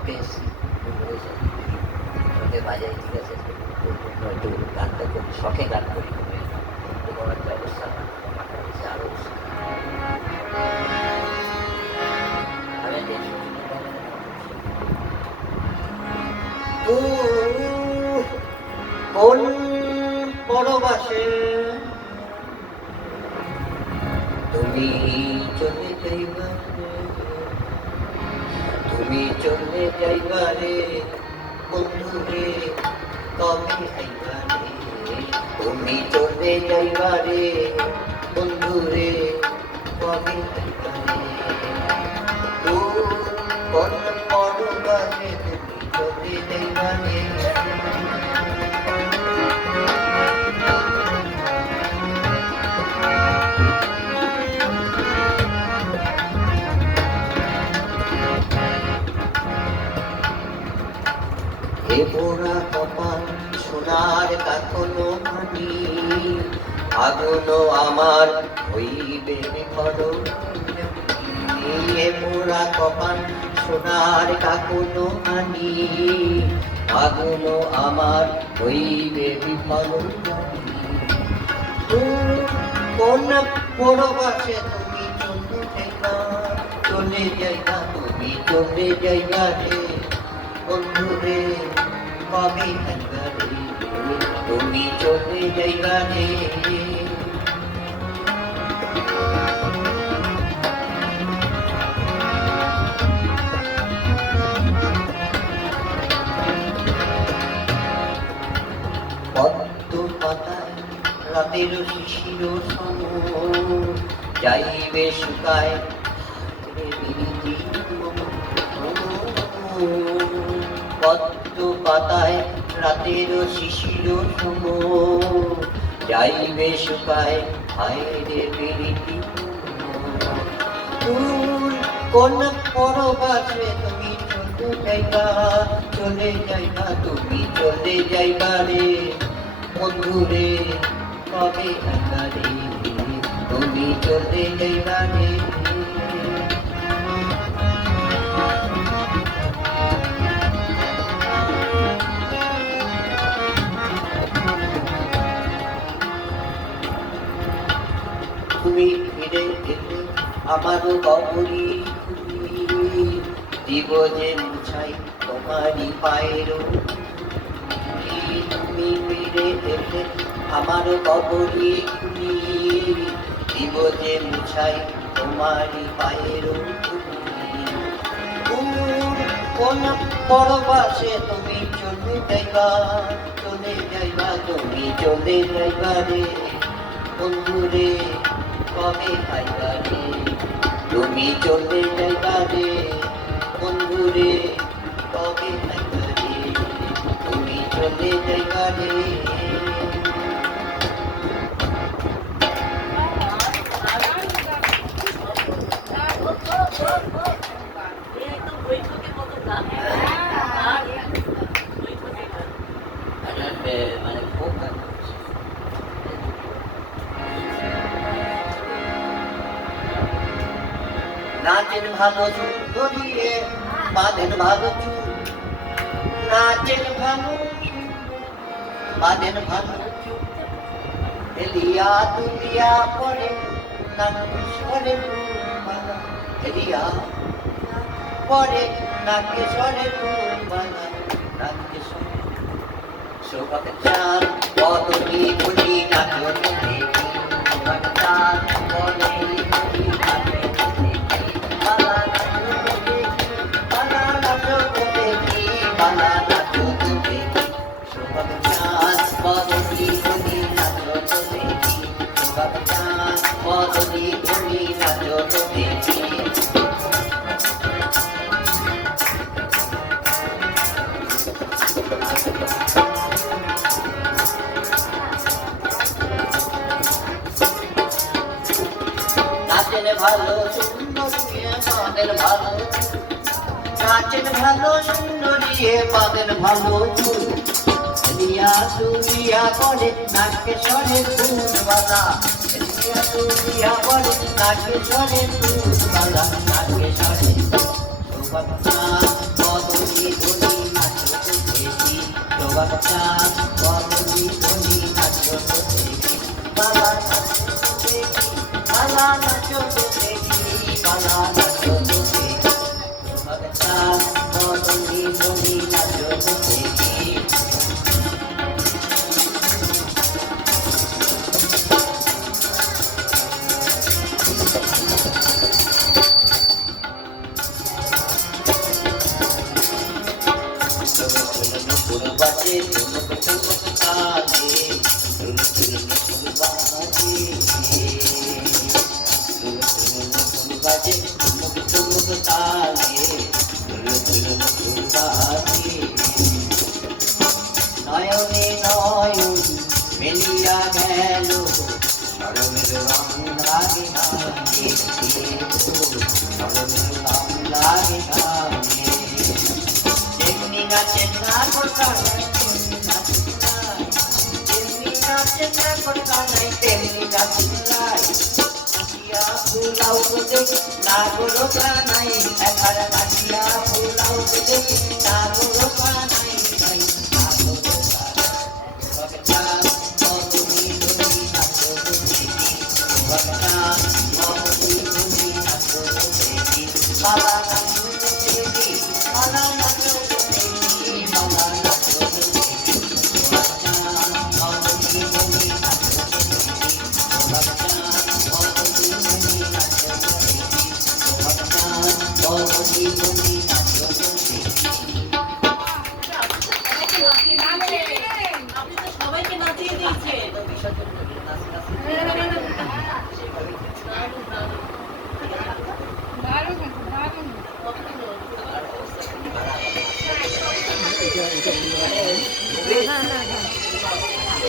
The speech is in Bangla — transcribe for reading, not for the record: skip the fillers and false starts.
শখে এসেছি, শখে বাজাই, ঠিক আছে, একটু গানটা করি, শখে গান করি, করার যে অবস্থা মাথা হচ্ছে আরো কোন পরবাসে তুমি চলে যাইবারে, তুমি চলে যাইবারে বন্ধুরে, কবে আইবারে, তুমি চলে যাইবারে বন্ধুরে, কবে আইবারে, কোন পরবাসে তুমি চলে যাইবারে। এ পোড়া কপাল সোনার কাকনো মানি, আগুনো আমার হইবে খরো, এ পোড়া কপাল সোনার কাকনো মানি, আগুনো আমার হইবে বিফল। কোন পরবাসে তুমি চলে যাইবা, চলে যাইবা, তুমি চলে যাইবা রে বন্ধুরে, কবে আইবারে, তুমি চলে যাইবা রে। পদ্ম পাতায় রাতের শিশির সম, যাইবে শুকায় পদ্ম পাতায় রাতের শিশির সম, যাইবে শুকায় হায়রে প্রীতি। কোন পরবাসে তুমি চলে যাইবা, চলে যাইবা, তুমি চলে যাইবা রে বন্ধুরে, কবে আইবা রে, তুমি চলে যাইবা রে। তুমি ফিরে এলে আমারও কবরি খুলি, দিব যে মুছাই তোমারই পায়ের, তুমি ফিরে এলে আমারও কবরি খুলি, দিব যে মুছাই তোমারই পায়ের। কোন পরবাসে তুমি চলে যাইবা, চলে যাইবা, তুমি চলে যাইবা রে বন্ধুরে, কবে আইবা রে, তুমি চলে যাইবা রে বন্ধুরে, কবে আইবা রে, তুমি চলে যাইবা রে। মানে খুব নাচেন ভালো ধরিয়ে বাঁধেন ভালো চুল, নাচেন ভালো বাঁধেন ভালো চুল, এলিয়া দুলিয়া পরে নাকেশ্বরে বালা, এলিয়া পরে নাকেশ্বরে বালা, নাকেশ্বরে শোভাকে চাঁদ বদলি বুঝি নাচো দেখি, শোভাকে চাঁদ বদলি বুঝি নাচো দেখি, বালা নাচো দেখি, বালা নাচো দেখি, বালা নাচো দেখি, শোভাকে চাঁদ বদলি বুঝি নাচো দেখি, শোভাকে চাঁদ বদলি বুঝি নাচো দেখি। নাচেন ভালো সুন্দরী বাঁধেন ভালো, নাচেন ভালো সুন্দরী বাঁধেন ভালো চুল, এলিয়া দুলিয়া করে নাকেশ্বরে ফুলবালা, এলিয়া দুলিয়া করে নাকেশ্বরে ফুলবালা, নাকেশ্বরে শোভাকে চাঁদ বদলি বাচ্চা বদলি বলি নাচো তো দেখি বালা নাচো তো দেখি বালা নাচো তো দেখি বালা নাচো তো দেখি বাচ্চা বদলি বলি নাচো তো দেখি বাজে তুমুক তুমুক তালে তুল তুল তুল বাজে তুল তুল তুল বাজে তুমুক তুমুক তালে তুল তুল তুল বাজে নয়নে নয়ন মেলিয়া গেল স্মরণের রং লাগে গানে স্মরণের রং লাগে গানে তেমনি নাচেন না কোরকানাই তেমনি নাচেন না কোরকানাই তেমনি নাচেন লাই নাচিয়া ফুলাও তো দেখি না গোলো কানাই একার নাচিয়া ফুলাও তো দেখি না গোলো কানাই না গোলো কানাই ভগতা মধুমি ধুমি নাচো তো দেখি ভগতা মধুমি ধুমি নাচো তো দেখি বাবা নাচো তো দেখি বাবা নাচো আপনি তো সবাইকে নাচিয়ে দিয়েছেন। এটা